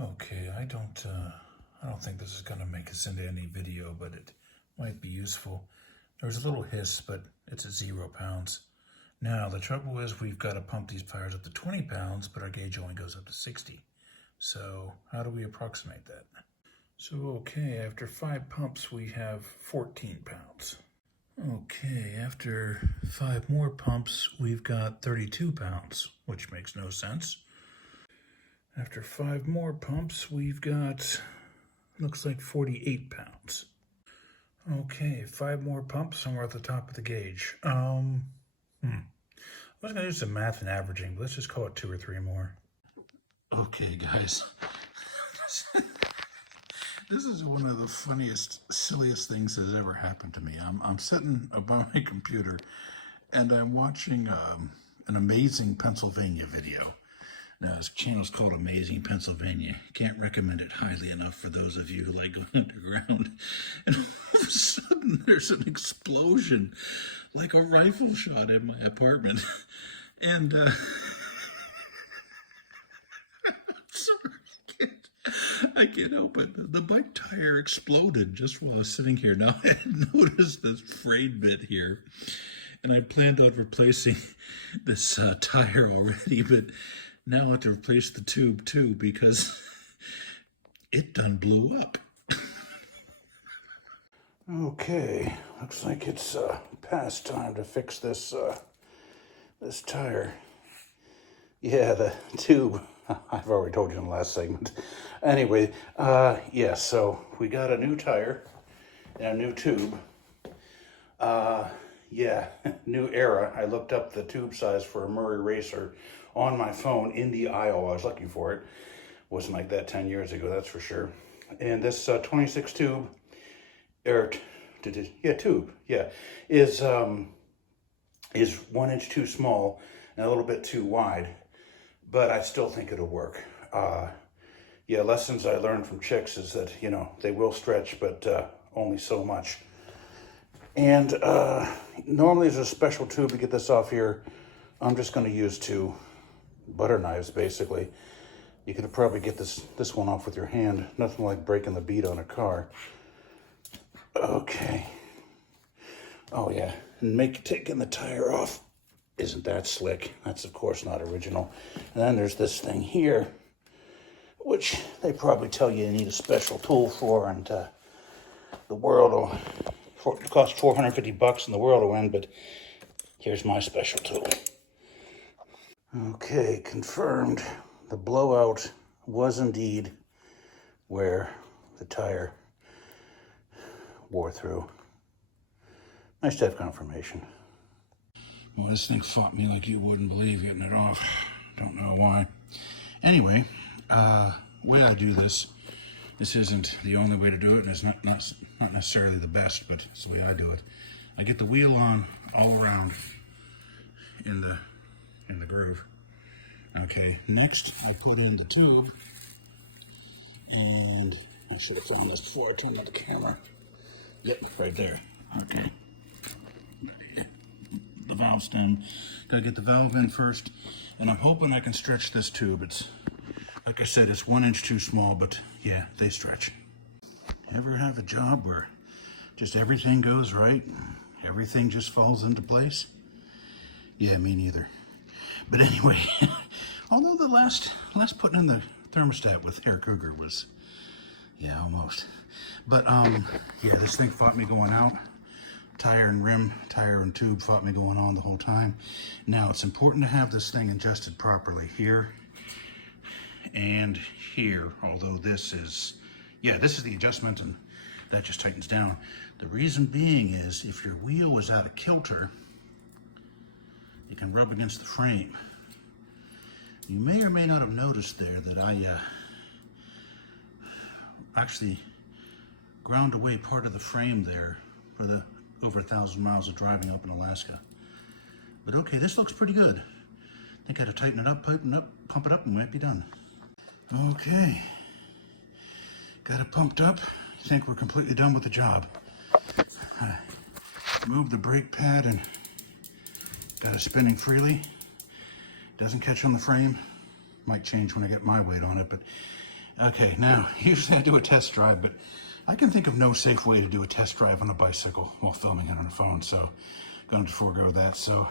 Okay, I don't think this is gonna make us into any video, but it might be useful. There's a little hiss, but it's at 0 pounds. Now, the trouble is we've got to pump these tires up to 20 pounds, but our gauge only goes up to 60. So how do we approximate that? So, okay, after 5 pumps, we have 14 pounds. Okay, after 5 more pumps, we've got 32 pounds, which makes no sense. After 5 more pumps, we've got, looks like 48 pounds. Okay, 5 more pumps, and we're at the top of the gauge. I was gonna do some math and averaging, but let's just call it 2 or 3 more. Okay, guys. This is one of the funniest, silliest things that has ever happened to me. I'm sitting above my computer, and I'm watching an Amazing Pennsylvania video. Now, his channel's called Amazing Pennsylvania. Can't recommend it highly enough for those of you who like going underground. And all of a sudden, there's an explosion, like a rifle shot in my apartment. And, sorry, I can't help it. The bike tire exploded just while I was sitting here. Now, I had noticed this frayed bit here, and I planned on replacing this tire already, but now I have to replace the tube too because it done blew up. Okay, looks like it's past time to fix this this tire. Yeah, the tube. I've already told you in the last segment. Anyway, yeah, so we got a new tire and a new tube. Yeah, new era. I looked up the tube size for a Murray Racer on my phone in the aisle. I was looking for it. Wasn't like that 10 years ago, that's for sure. And this 26 tube, or tube, yeah, is 1 inch too small and a little bit too wide, but I still think it'll work. Yeah, lessons I learned from chicks is that, you know, they will stretch, but only so much. And normally there's a special tube to get this off here. I'm just going to use 2 butter knives, basically. You could probably get this one off with your hand. Nothing like breaking the bead on a car. Okay. Oh yeah, and taking the tire off isn't that slick. That's of course not original. And then there's this thing here, which they probably tell you need a special tool for, and the world will cost $450 in the world to win, but here's my special tool. Okay, confirmed. The blowout was indeed where the tire wore through. Nice to have confirmation. Well, this thing fought me like you wouldn't believe getting it off. Don't know why. Anyway, way I do this isn't the only way to do it, and it's not necessarily the best, but it's the way I do it. I get the wheel on all around in the groove. Okay, next I put in the tube, and I should have found this before I turned on the camera. Yep, right there. Okay. The valve stem. Gotta get the valve in first, and I'm hoping I can stretch this tube. It's, like I said, it's 1 inch too small, but yeah, they stretch. Ever have a job where just everything goes right? Everything just falls into place? Yeah, me neither. But anyway, although the last putting in the thermostat with Hair Cougar was, yeah, almost. But yeah, this thing fought me going out. Tire and rim, tire and tube fought me going on the whole time. Now it's important to have this thing adjusted properly here and here, although this is, yeah, this is the adjustment, and that just tightens down. The reason being is if your wheel is out of kilter, you can rub against the frame. You may or may not have noticed there that I actually ground away part of the frame there for the over 1,000 miles of driving up in Alaska. But okay, this looks pretty good. I think I had to tighten it up, pump it up, and we might be done. Okay, got it pumped up. I think we're completely done with the job. Move the brake pad and got it spinning freely. Doesn't catch on the frame. Might change when I get my weight on it, but Okay, now, usually I do a test drive, but I can think of no safe way to do a test drive on a bicycle while filming it on a phone, so I'm going to forego that. So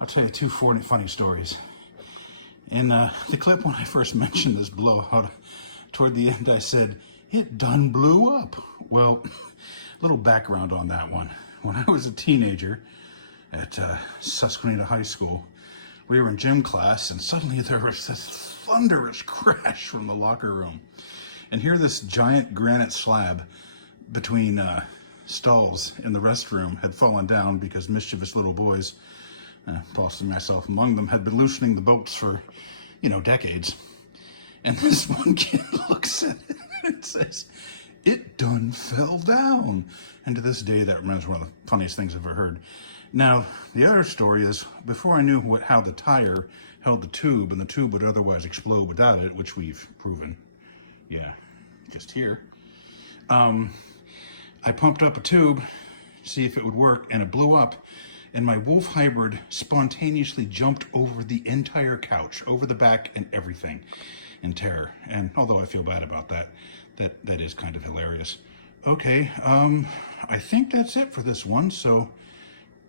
I'll tell you two funny stories. In the clip when I first mentioned this blowout, toward the end I said, it done blew up. Well, little background on that one. When I was a teenager at Susquehanna High School, we were in gym class, and suddenly there was this thunderous crash from the locker room. And here this giant granite slab between stalls in the restroom had fallen down because mischievous little boys, possibly myself among them, had been loosening the bolts for, decades. And this one kid looks at it and says, it done fell down. And to this day, that remains one of the funniest things I've ever heard. Now, the other story is, before I knew how the tire held the tube, and the tube would otherwise explode without it, which we've proven, just here, I pumped up a tube to see if it would work, and it blew up, and my Wolf Hybrid spontaneously jumped over the entire couch, over the back and everything, in terror. And although I feel bad about that, that is kind of hilarious. Okay, I think that's it for this one, so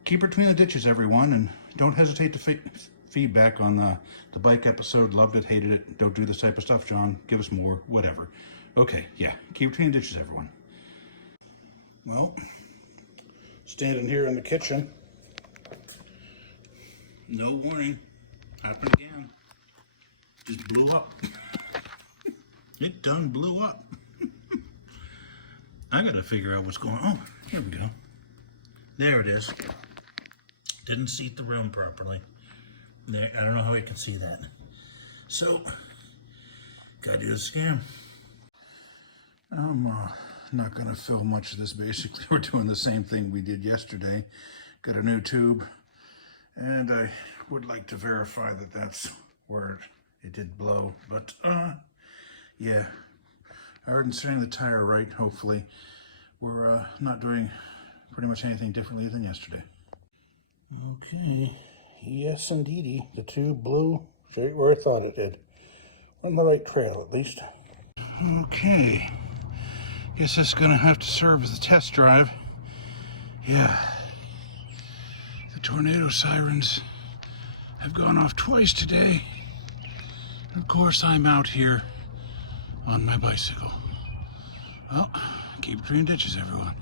keep between the ditches, everyone, and don't hesitate to feedback on the bike episode. Loved it, hated it, don't do this type of stuff, John, give us more, whatever. Okay, yeah, keep between the ditches, everyone. Well, standing here in the kitchen, no warning, happened again, just blew up. It done blew up. I gotta figure out what's going on. Oh, here we go. There it is. Didn't seat the room properly. There, I don't know how you can see that. So, gotta do the scam. I'm not gonna film much of this. Basically, we're doing the same thing we did yesterday. Got a new tube, and I would like to verify that that's where it did blow. But yeah, other than setting the tire right, hopefully, we're not doing pretty much anything differently than yesterday. Okay, yes indeedy, the tube blew straight where I thought it did. On the right trail, at least. Okay, guess that's gonna have to serve as a test drive. Yeah, the tornado sirens have gone off twice today. And of course, I'm out here on my bicycle. Well, keep between ditches, everyone.